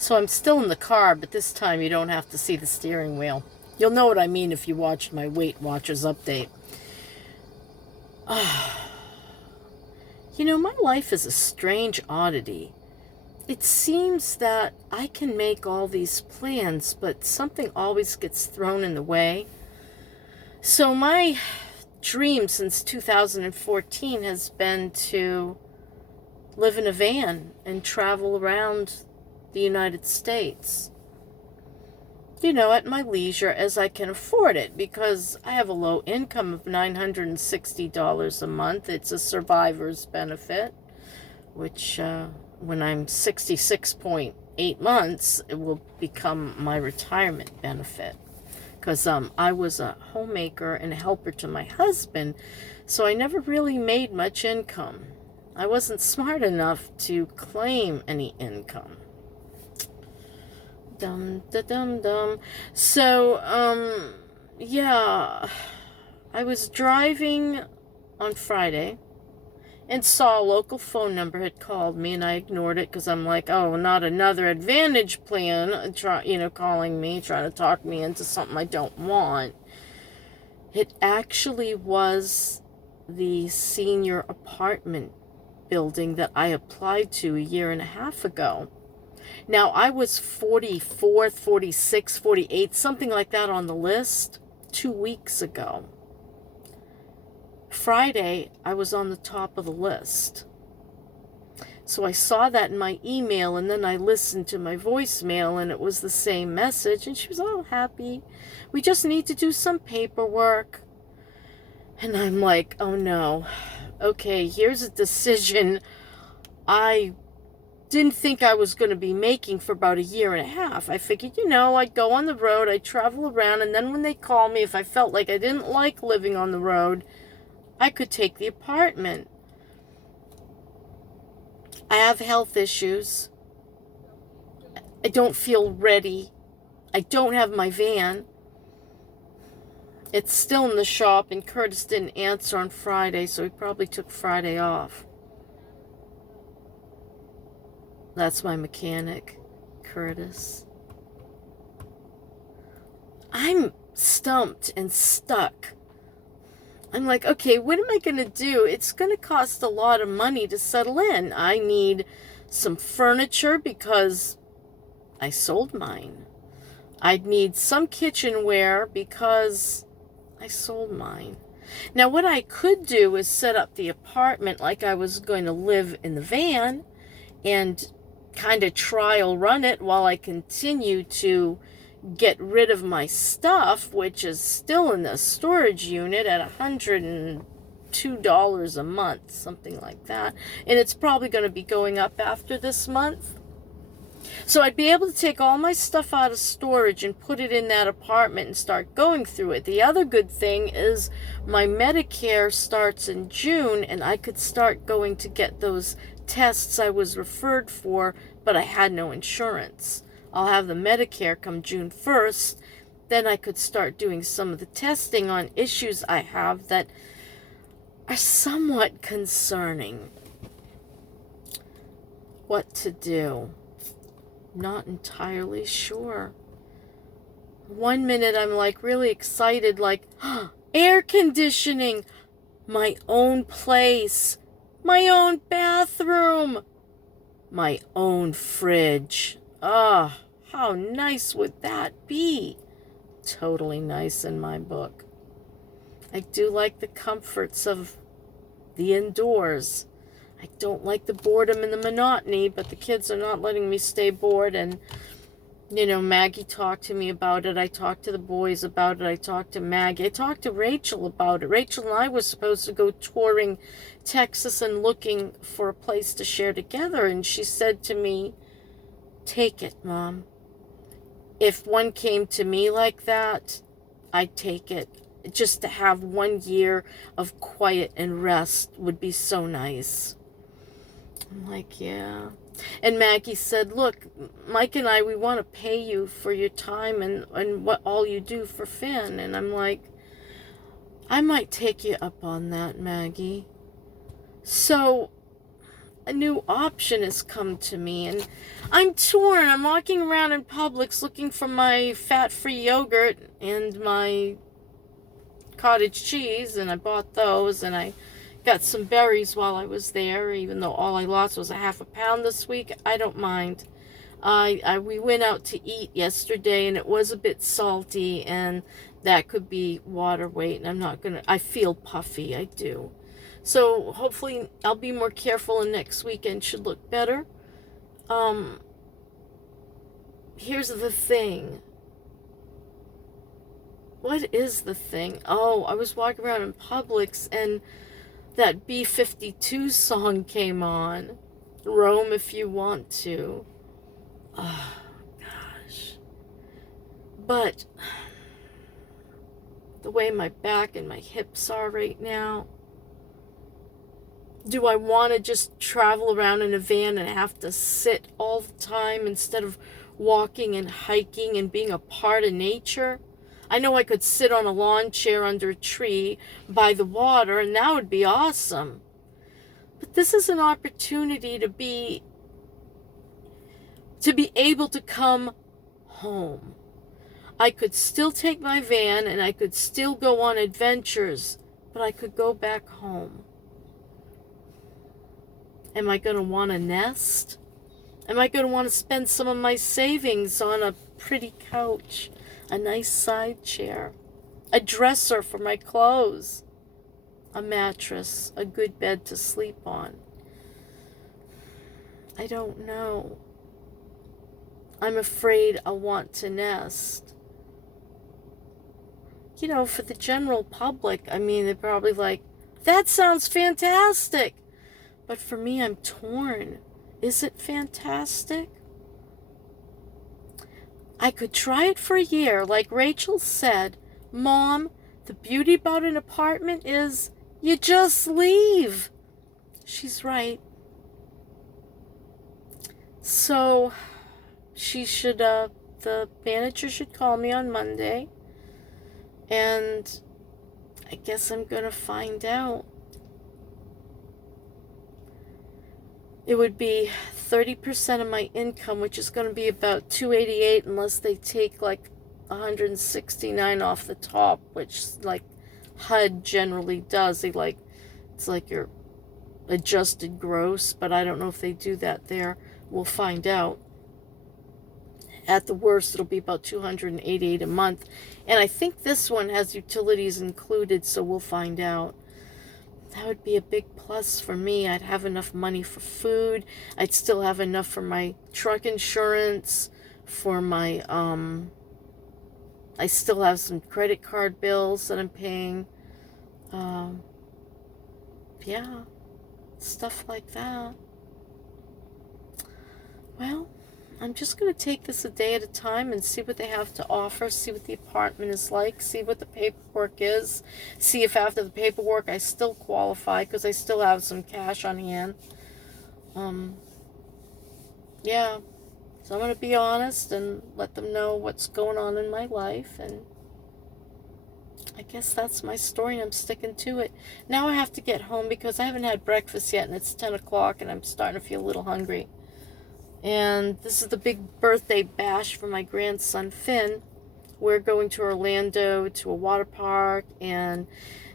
So I'm still in the car, but this time you don't have to see the steering wheel. You'll know what I mean if you watched my Weight Watchers update. You know, my life is a strange oddity. It seems that I can make all these plans, but something always gets thrown in the way. So my dream since 2014 has been to live in a van and travel around the United States. You know, at my leisure as I can afford it, because I have a low income of $960 a month. It's a survivor's benefit, which when I'm 66.8 months, it will become my retirement benefit. Because I was a homemaker and a helper to my husband, so I never really made much income. I wasn't smart enough to claim any income. Dum da dum dum. So, yeah, I was driving on Friday and saw a local phone number had called me, and I ignored it because I'm like, oh, not another Advantage plan, calling me, trying to talk me into something I don't want. It actually was the senior apartment building that I applied to a year and a half ago. Now, I was 44th, 46th, 48th, something like that on the list 2 weeks ago. Friday, I was on the top of the list. So I saw that in my email, and then I listened to my voicemail, and it was the same message, and she was all happy. We just need to do some paperwork. And I'm like, oh no. Okay, here's a decision I didn't think I was going to be making for about a year and a half. I figured, I'd go on the road, I'd travel around, and then when they call me, if I felt like I didn't like living on the road, I could take the apartment. I have health issues. I don't feel ready. I don't have my van. It's still in the shop, and Curtis didn't answer on Friday, so he probably took Friday off. That's my mechanic, Curtis. I'm stumped and stuck. I'm like, okay, what am I going to do? It's going to cost a lot of money to settle in. I need some furniture because I sold mine. I'd need some kitchenware because I sold mine. Now, what I could do is set up the apartment like I was going to live in the van and kind of trial run it while I continue to get rid of my stuff, which is still in the storage unit at $102 a month, something like that. And it's probably going to be going up after this month. So I'd be able to take all my stuff out of storage and put it in that apartment and start going through it. The other good thing is my Medicare starts in June, and I could start going to get those tests I was referred for, but I had no insurance. I'll have the Medicare come June 1st. Then I could start doing some of the testing on issues I have that are somewhat concerning. What to do? Not entirely sure. One minute I'm like really excited, like, air conditioning, my own place, my own bathroom, my own fridge. Ah, how nice would that be? Totally nice in my book. I do like the comforts of the indoors. I don't like the boredom and the monotony, but the kids are not letting me stay bored. And, Maggie talked to me about it. I talked to the boys about it. I talked to Maggie. I talked to Rachel about it. Rachel and I were supposed to go touring Texas and looking for a place to share together. And she said to me, take it, Mom. If one came to me like that, I'd take it. Just to have 1 year of quiet and rest would be so nice. I'm like, yeah. And Maggie said, look, Mike and I, we want to pay you for your time and what all you do for Finn. And I'm like, I might take you up on that, Maggie. So a new option has come to me, and I'm torn. I'm walking around in Publix looking for my fat-free yogurt and my cottage cheese, and I bought those, and I got some berries while I was there, even though all I lost was a half a pound this week. I don't mind. We went out to eat yesterday, and it was a bit salty, and that could be water weight, and I feel puffy, I do. So hopefully I'll be more careful, and next weekend should look better. Here's the thing. What is the thing? Oh, I was walking around in Publix, and that B-52 song came on. Roam if you want to. Oh, gosh. But the way my back and my hips are right now, do I want to just travel around in a van and have to sit all the time instead of walking and hiking and being a part of nature? I know I could sit on a lawn chair under a tree by the water, and that would be awesome. But this is an opportunity to be able to come home. I could still take my van and I could still go on adventures, but I could go back home. Am I going to want a nest? Am I going to want to spend some of my savings on a pretty couch, a nice side chair, a dresser for my clothes, a mattress, a good bed to sleep on? I don't know. I'm afraid I'll want to nest. You know, for the general public, I mean, they're probably like, that sounds fantastic. But for me, I'm torn. Is it fantastic? I could try it for a year. Like Rachel said, Mom, the beauty about an apartment is you just leave. She's right. So the manager should call me on Monday, and I guess I'm going to find out. It would be 30% of my income, which is going to be about $288, unless they take like $169 off the top, which like HUD generally does. It's like your adjusted gross, but I don't know if they do that there. We'll find out. At the worst, it'll be about $288 a month, and I think this one has utilities included, so we'll find out. That would be a big plus for me. I'd have enough money for food. I'd still have enough for my truck insurance, for my, I still have some credit card bills that I'm paying. Yeah, stuff like that. Well, I'm just going to take this a day at a time and see what they have to offer, see what the apartment is like, see what the paperwork is, see if after the paperwork I still qualify, because I still have some cash on hand. Yeah, so I'm going to be honest and let them know what's going on in my life, and I guess that's my story, and I'm sticking to it. Now I have to get home because I haven't had breakfast yet, and it's 10 o'clock, and I'm starting to feel a little hungry. And this is the big birthday bash for my grandson, Finn. We're going to Orlando to a water park, and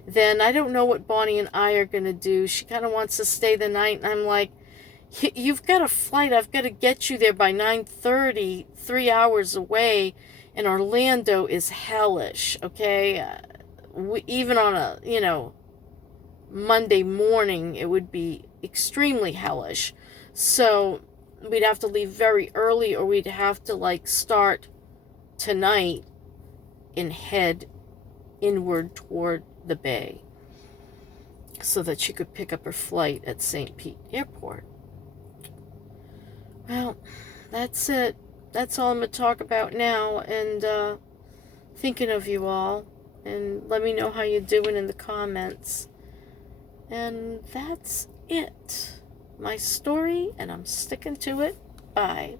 then I don't know what Bonnie and I are going to do. She kind of wants to stay the night, and I'm like, you've got a flight. I've got to get you there by 9:30, 3 hours away, and Orlando is hellish, okay? Even on a, Monday morning, it would be extremely hellish. So we'd have to leave very early, or we'd have to start tonight and head inward toward the bay so that she could pick up her flight at St. Pete Airport. Well, that's it. That's all I'm going to talk about now, and thinking of you all, and let me know how you're doing in the comments. And that's it. My story, and I'm sticking to it. Bye.